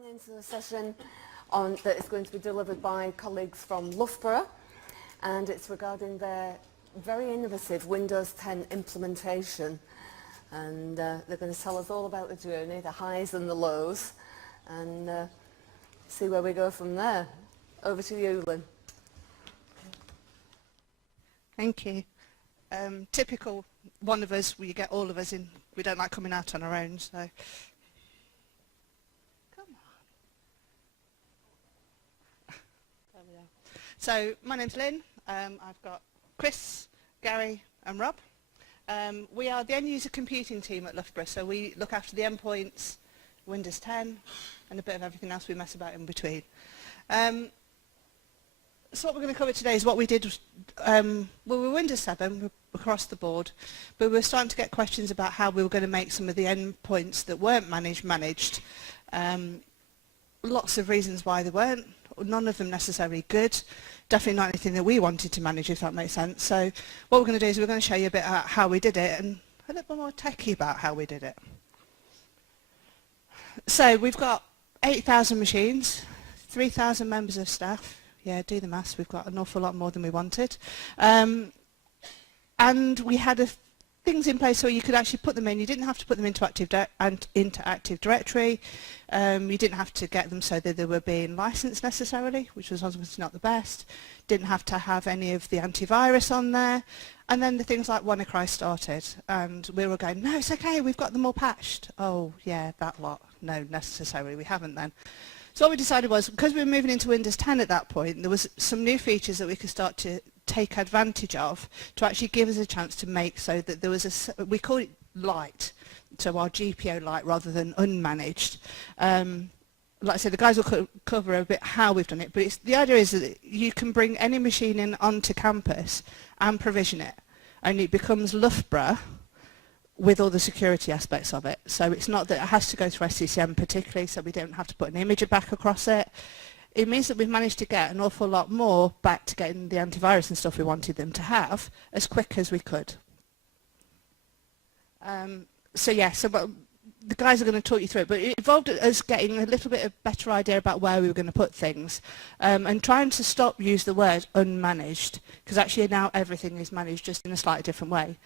Going into a session that is going to be delivered by colleagues from Loughborough, and it's regarding their very innovative Windows 10 implementation, and they're going to tell us all about the journey, the highs and the lows, and see where we go from there. Over to you, Lynn. Thank you. Typical one of us, you get all of us in, we don't like coming out on our own, so come on. There we are. So my name's Lynn. I've got Chris, Gary and Rob. We are the end user computing team at Loughborough, so we look after the endpoints, Windows 10 and a bit of everything else we mess about in between. So what we're going to cover today is what we did. We were Windows 7 across the board, but we were starting to get questions about how we were going to make some of the endpoints that weren't managed. Lots of reasons why they weren't, none of them necessarily good, definitely not anything that we wanted to manage, if that makes sense. So what we're going to do is we're going to show you a bit about how we did it and a little bit more techie about how we did it. So we've got 8,000 machines, 3,000 members of staff. Yeah, do the maths, we've got an awful lot more than we wanted. And we had things in place so you could actually put them in. You didn't have to put them into Active Directory. You didn't have to get them so that they were being licensed necessarily, which was obviously not the best. Didn't have to have any of the antivirus on there. And then the things like WannaCry started. And we were going, no, it's okay, we've got them all patched. Oh, yeah, that lot. No, necessarily, we haven't then. So what we decided was, because we were moving into Windows 10 at that point, there was some new features that we could start to take advantage of to actually give us a chance to make so that there was we call it light, so our GPO light rather than unmanaged. Like I said, the guys will cover a bit how we've done it, but the idea is that you can bring any machine in onto campus and provision it, and it becomes Loughborough with all the security aspects of it. So it's not that it has to go through SCCM particularly, so we don't have to put an image back across it. It means that we've managed to get an awful lot more back to getting the antivirus and stuff we wanted them to have as quick as we could. So the guys are going to talk you through it, but it involved us getting a little bit of better idea about where we were going to put things, and trying to stop use the word unmanaged, because actually now everything is managed just in a slightly different way.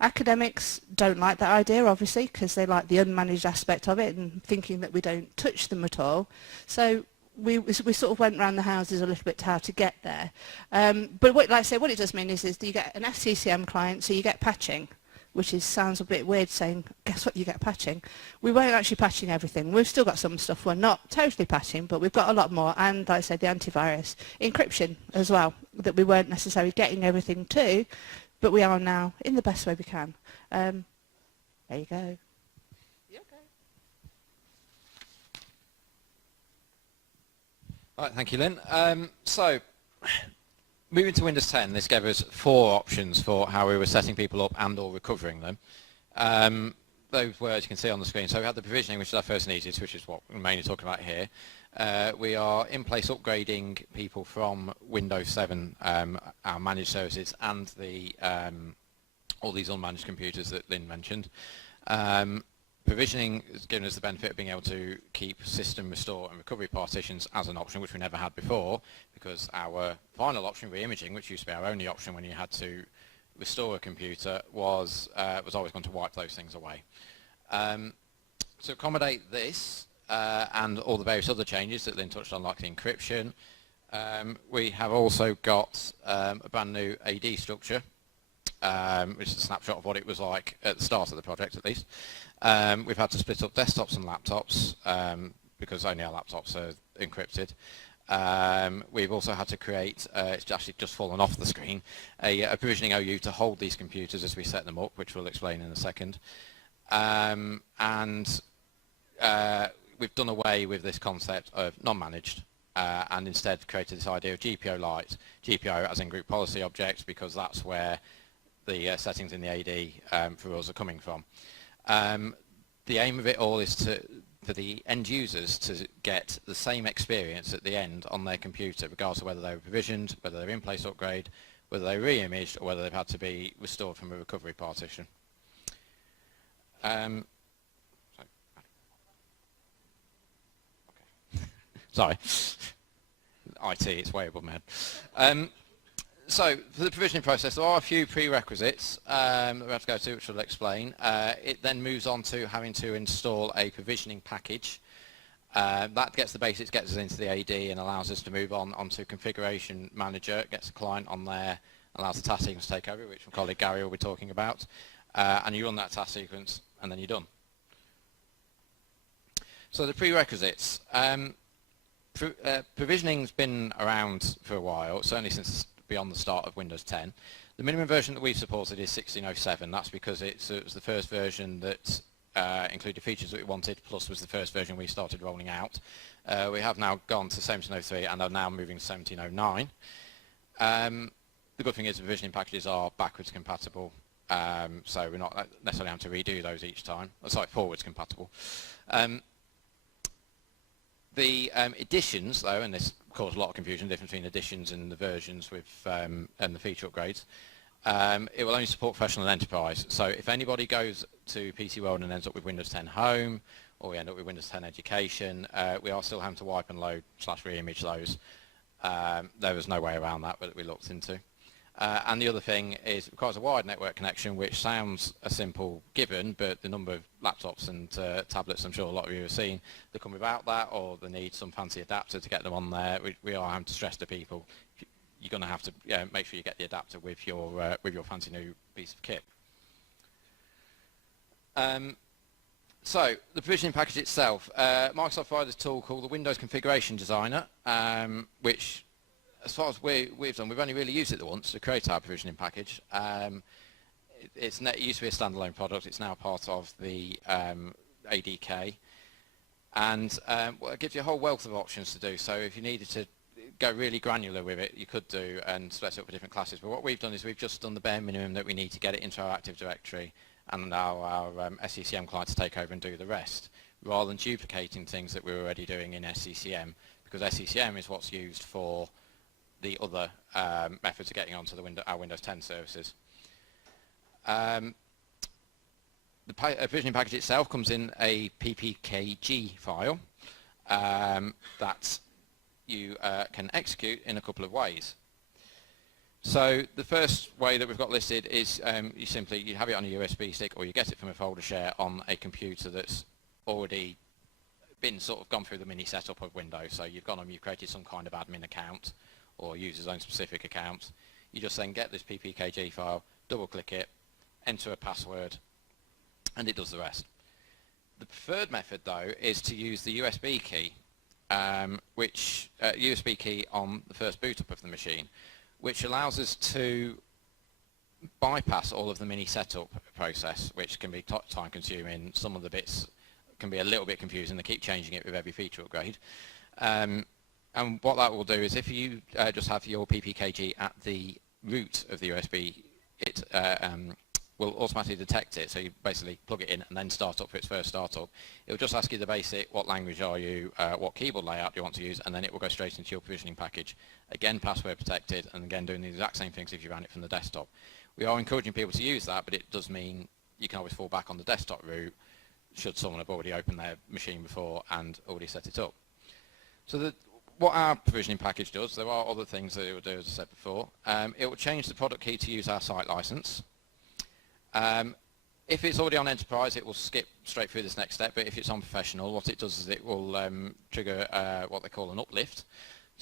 Academics don't like that idea, obviously, because they like the unmanaged aspect of it and thinking that we don't touch them at all. So we sort of went around the houses a little bit to how to get there. But like I say, what it does mean is that you get an SCCM client, so you get patching, which sounds a bit weird saying, guess what, you get patching. We weren't actually patching everything. We've still got some stuff we're not totally patching, but we've got a lot more. And like I said, the antivirus. Encryption as well, that we weren't necessarily getting everything to, but we are now in the best way we can. There you go. You okay? All right, thank you, Lynn. So, moving to Windows 10, this gave us 4 options for how we were setting people up and or recovering them. Those were, as you can see on the screen, so we had the provisioning, which is our first needed, which is what we're mainly talking about here. We are in place upgrading people from Windows 7, our managed services, and the all these unmanaged computers that Lynn mentioned. Provisioning has given us the benefit of being able to keep system restore and recovery partitions as an option, which we never had before, because our final option, re-imaging, which used to be our only option when you had to restore a computer, was always going to wipe those things away. To accommodate this and all the various other changes that Lynn touched on, like the encryption, we have also got a brand new AD structure, which is a snapshot of what it was like at the start of the project, at least. We've had to split up desktops and laptops because only our laptops are encrypted. We've also had to create, it's actually just fallen off the screen, a provisioning OU to hold these computers as we set them up, which we'll explain in a second. We've done away with this concept of non-managed and instead created this idea of GPO light, GPO as in group policy objects, because that's where the settings in the AD for us are coming from. The aim of it all is for the end users to get the same experience at the end on their computer, regardless of whether they were provisioned, whether they're in-place upgrade, whether they're re-imaged, or whether they've had to be restored from a recovery partition. Sorry. IT, it's way above my head. So for the provisioning process, there are a few prerequisites that we have to go to, which I'll explain. It then moves on to having to install a provisioning package. That gets the basics, gets us into the AD, and allows us to move on onto Configuration Manager, gets a client on there, allows the task sequence to take over, which my colleague Gary will be talking about. And you run that task sequence, and then you're done. So the prerequisites. Provisioning's been around for a while, certainly since beyond the start of Windows 10. The minimum version that we've supported is 1607. That's because it was the first version that included features that we wanted, plus was the first version we started rolling out. We have now gone to 1703 and are now moving to 1709. The good thing is the provisioning packages are backwards compatible, so we're not necessarily having to redo those each time. Sorry, forwards compatible. The editions, though, and this caused a lot of confusion, the difference between editions and the versions with and the feature upgrades, it will only support Professional and Enterprise. So if anybody goes to PC World and ends up with Windows 10 Home, or we end up with Windows 10 Education, we are still having to wipe and load / re-image those. There was no way around that, but we looked into. And the other thing is it requires a wired network connection, which sounds a simple given, but the number of laptops and tablets, I'm sure a lot of you have seen, that come without that, or they need some fancy adapter to get them on there. We are having to stress to people, you're going to have to make sure you get the adapter with your fancy new piece of kit. So the provisioning package itself, Microsoft provides a tool called the Windows Configuration Designer, which, as far as we've done, we've only really used it once to create our provisioning package. It used to be a standalone product. It's now part of the ADK, and it gives you a whole wealth of options to do. So if you needed to go really granular with it, you could do and split it up for different classes. But what we've done is we've just done the bare minimum that we need to get it into our Active Directory, and allow our SCCM client to take over and do the rest, rather than duplicating things that we're already doing in SCCM, because SCCM is what's used for the other methods of getting onto our Windows 10 services. The provisioning package itself comes in a PPKG file that you can execute in a couple of ways. So the first way that we've got listed is you have it on a USB stick, or you get it from a folder share on a computer that's already been sort of gone through the mini setup of Windows. So you've gone on, you've created some kind of admin account or user's own specific account. You just then get this PPKG file, double click it, enter a password, and it does the rest. The preferred method, though, is to use the USB key, USB key on the first boot up of the machine, which allows us to bypass all of the mini setup process, which can be time consuming. Some of the bits can be a little bit confusing. They keep changing it with every feature upgrade. And what that will do is if you just have your PPKG at the root of the USB, it will automatically detect it. So you basically plug it in and then start up for its first startup. It will just ask you the basic, what language are you, what keyboard layout do you want to use, and then it will go straight into your provisioning package. Again, password protected, and again doing the exact same things if you ran it from the desktop. We are encouraging people to use that, but it does mean you can always fall back on the desktop route should someone have already opened their machine before and already set it up. So what our provisioning package does, there are other things that it will do, as I said before. It will change the product key to use our site license. If it's already on Enterprise, it will skip straight through this next step, but if it's on Professional, what it does is it will trigger what they call an uplift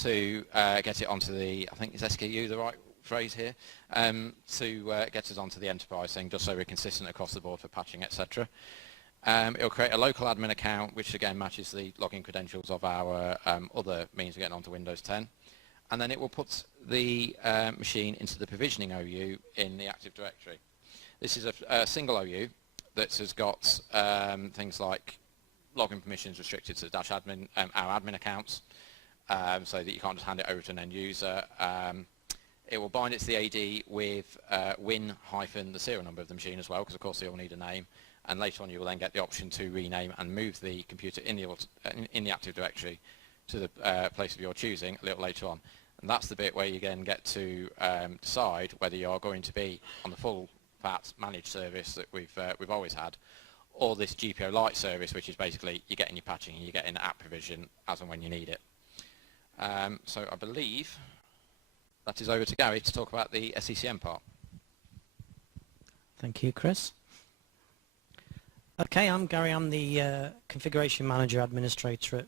to get it onto the, I think is SKU the right phrase here, to get us onto the Enterprise thing, just so we're consistent across the board for patching, etc. It will create a local admin account, which again matches the login credentials of our other means of getting onto Windows 10. And then it will put the machine into the provisioning OU in the Active Directory. This is a single OU that has got things like login permissions restricted to -admin, our admin accounts, so that you can't just hand it over to an end user. It will bind it to the AD with ynne- the serial number of the machine as well, because of course they all need a name. And later on you will then get the option to rename and move the computer in the Active Directory to the place of your choosing a little later on. And that's the bit where you again get to decide whether you are going to be on the full fat managed service that we've always had, or this GPO Lite service, which is basically you're getting your patching and you're getting app provision as and when you need it. So I believe that is over to Gary to talk about the SCCM part. Thank you, Chris. Okay, I'm Gary. I'm the Configuration Manager Administrator at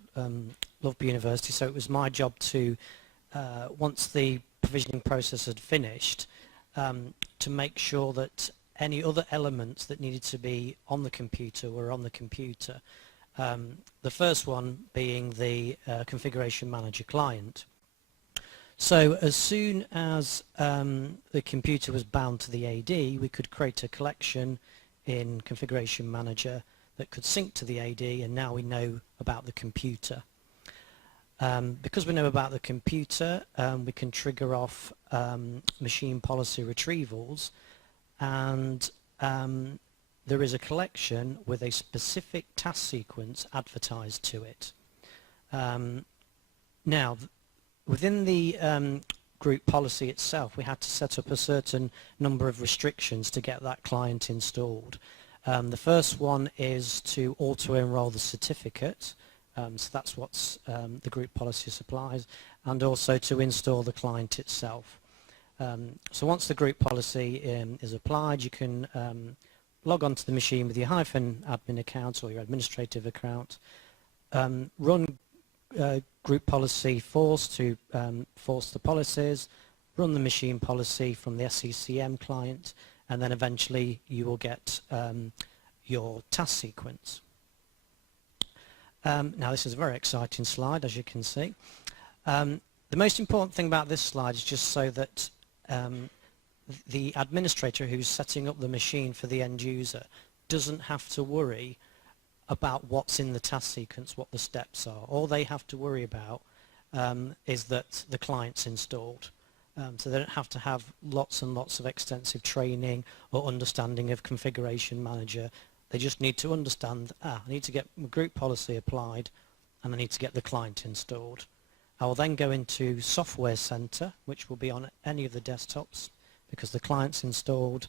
Loughborough University. So it was my job to, once the provisioning process had finished, to make sure that any other elements that needed to be on the computer were on the computer. The first one being the Configuration Manager client. So as soon as the computer was bound to the AD, we could create a collection in Configuration Manager that could sync to the AD, and now we know about the computer. Because we know about the computer, we can trigger off machine policy retrievals, and there is a collection with a specific task sequence advertised to it. Now, within the group policy itself, we had to set up a certain number of restrictions to get that client installed. The first one is to auto-enroll the certificate, so that's what the group policy supplies, and also to install the client itself. So once the group policy is applied, you can log onto the machine with your -admin account or your administrative account, run group policy force to force the policies, run the machine policy from the SCCM client, and then eventually you will get your task sequence. Now this is a very exciting slide, as you can see. The most important thing about this slide is just so that the administrator who's setting up the machine for the end user doesn't have to worry about what's in the task sequence, what the steps are. All they have to worry about is that the client's installed. So they don't have to have lots and lots of extensive training or understanding of Configuration Manager. They just need to understand, I need to get my group policy applied and I need to get the client installed. I will then go into Software Center, which will be on any of the desktops because the client's installed,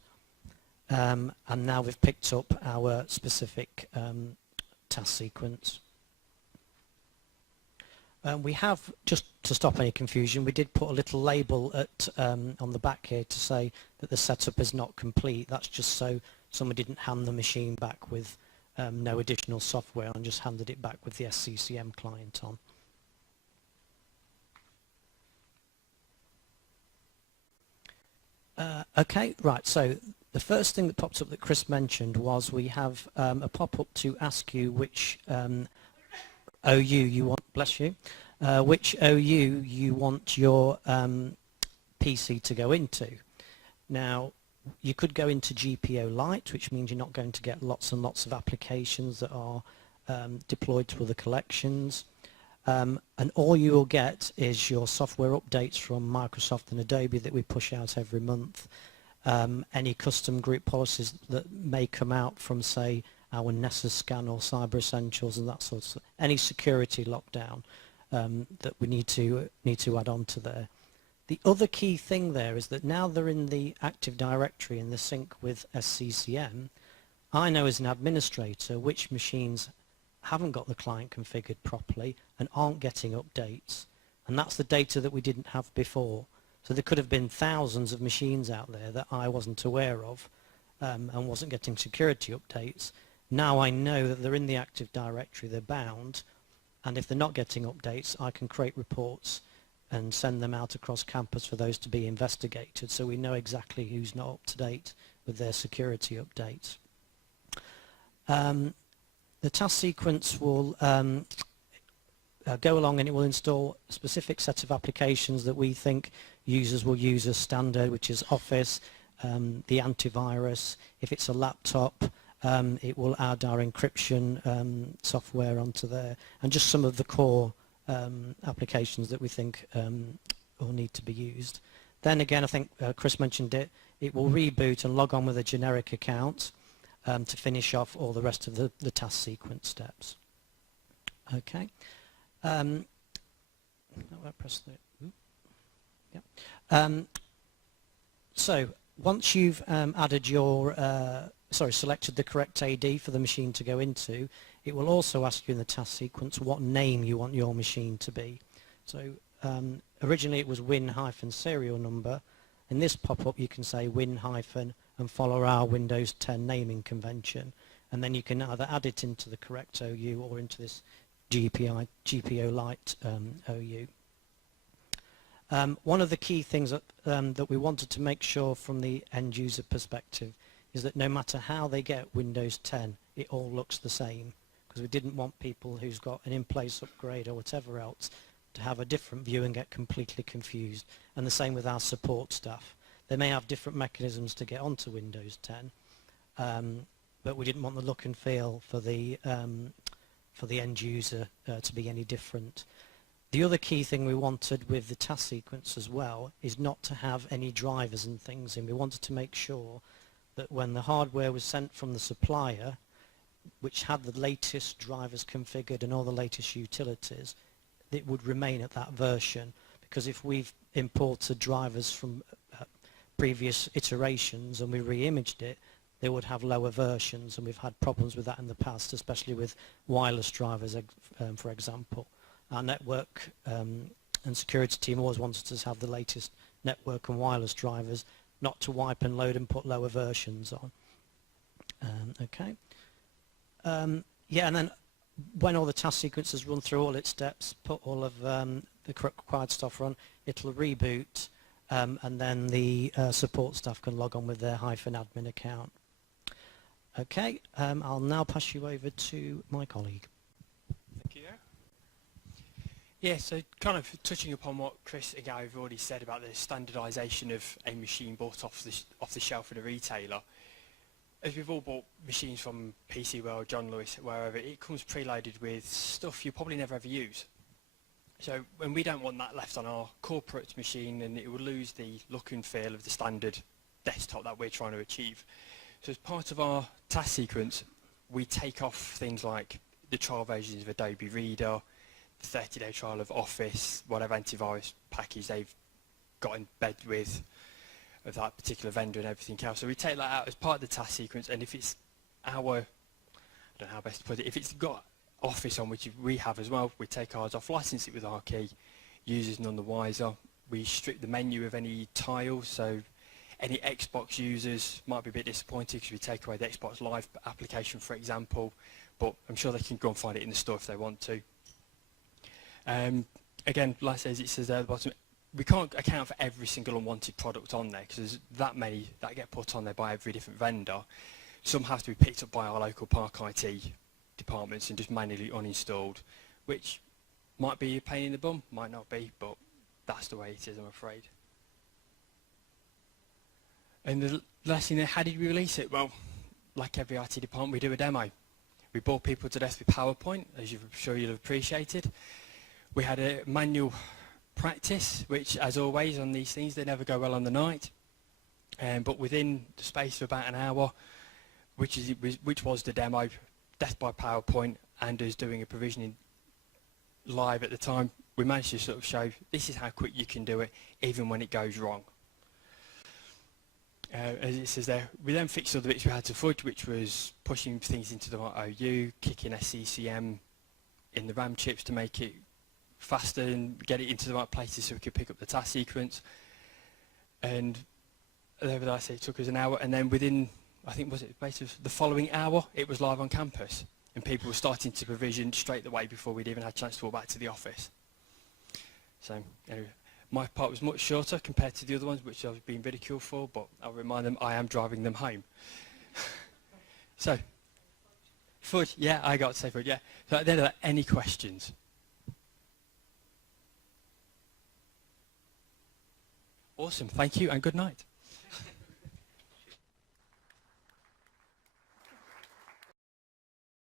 and now we've picked up our specific task sequence. We have, just to stop any confusion, we did put a little label at on the back here to say that the setup is not complete. That's just so someone didn't hand the machine back with no additional software and just handed it back with the SCCM client on. Okay, right, so the first thing that popped up that Chris mentioned was we have a pop-up to ask you which OU you want, bless you, which OU you want your PC to go into. Now, you could go into GPO Lite, which means you're not going to get lots and lots of applications that are deployed to other collections. And all you will get is your software updates from Microsoft and Adobe that we push out every month. Any custom group policies that may come out from, say, our Nessus scan or Cyber Essentials and that sort of stuff. Any security lockdown that we need to add on to there. The other key thing there is that now they're in the Active Directory in the sync with SCCM, I know as an administrator which machines haven't got the client configured properly and aren't getting updates, and that's the data that we didn't have before. So there could have been thousands of machines out there that I wasn't aware of and wasn't getting security updates. Now I know that they're in the Active Directory, they're bound, and if they're not getting updates, I can create reports and send them out across campus for those to be investigated, so we know exactly who's not up to date with their security updates. The task sequence will go along and it will install a specific set of applications that we think users will use as standard, which is Office, the antivirus. If it's a laptop, it will add our encryption software onto there, and just some of the core applications that we think will need to be used. Then again, I think Chris mentioned it, it will reboot and log on with a generic account to finish off all the rest of the task sequence steps. Okay. So once you've added your, selected the correct AD for the machine to go into, it will also ask you in the task sequence what name you want your machine to be. So originally it was win-serial number. In this pop-up you can say win- and follow our Windows 10 naming convention, and then you can either add it into the correct OU or into this GPO Lite OU. One of the key things that we wanted to make sure from the end user perspective is that no matter how they get Windows 10, it all looks the same, because we didn't want people who's got an in-place upgrade or whatever else to have a different view and get completely confused. And the same with our support staff. They may have different mechanisms to get onto Windows 10, but we didn't want the look and feel for the end user to be any different. The other key thing we wanted with the task sequence as well is not to have any drivers and things in. We wanted to make sure that when the hardware was sent from the supplier, which had the latest drivers configured and all the latest utilities, it would remain at that version. Because if we've imported drivers from previous iterations and we re-imaged it, they would have lower versions, and we've had problems with that in the past, especially with wireless drivers, for example. Our network and security team always wanted us to have the latest network and wireless drivers, not to wipe and load and put lower versions on. Okay. Yeah, and then when all the task sequences run through all its steps, put all of the required stuff on, it'll reboot, and then the support staff can log on with their -admin account. Okay, I'll now pass you over to my colleague. Thank you. Yeah, so kind of touching upon what Chris and Gary have already said about the standardisation of a machine bought off the shelf at a retailer. As we've all bought machines from PC World, John Lewis, wherever, it comes preloaded with stuff you probably never ever use. So when we don't want that left on our corporate machine, and it will lose the look and feel of the standard desktop that we're trying to achieve. So as part of our task sequence, we take off things like the trial versions of Adobe Reader, the 30-day trial of Office, whatever antivirus package they've got in bed with of that particular vendor and everything else. So we take that out as part of the task sequence, and if it's our, I don't know how best to put it, if it's got Office on, which we have as well, we take ours off, license it with our key, users none the wiser. We strip the menu of any tiles, so any Xbox users might be a bit disappointed because we take away the Xbox Live application, for example, but I'm sure they can go and find it in the store if they want to. Again, like it says there at the bottom, we can't account for every single unwanted product on there because there's that many that get put on there by every different vendor. Some have to be picked up by our local Park IT departments and just manually uninstalled, which might be a pain in the bum, might not be, but that's the way it is, I'm afraid. And the last thing, how did we release it? Well, like every IT department, we do a demo. We bore people to death with PowerPoint, as I'm sure you'll have appreciated. We had a manual practice, which, as always on these things, they never go well on the night. But within the space of about an hour, which was the demo, death by PowerPoint, and us doing a provisioning live at the time, we managed to sort of show this is how quick you can do it, even when it goes wrong. As it says there, we then fixed all the bits we had to fudge, which was pushing things into the right OU, kicking SCCM in the RAM chips to make it faster and get it into the right places so we could pick up the task sequence. And as I say, it took us an hour, and then within, I think, was it basically the following hour, it was live on campus, and people were starting to provision straight away before we'd even had a chance to walk back to the office. So anyway, my part was much shorter compared to the other ones, which I was being ridiculed for, but I'll remind them I am driving them home. So, fudge, yeah, I got to say fudge, yeah. So at the end of that, any questions? Awesome, thank you and good night.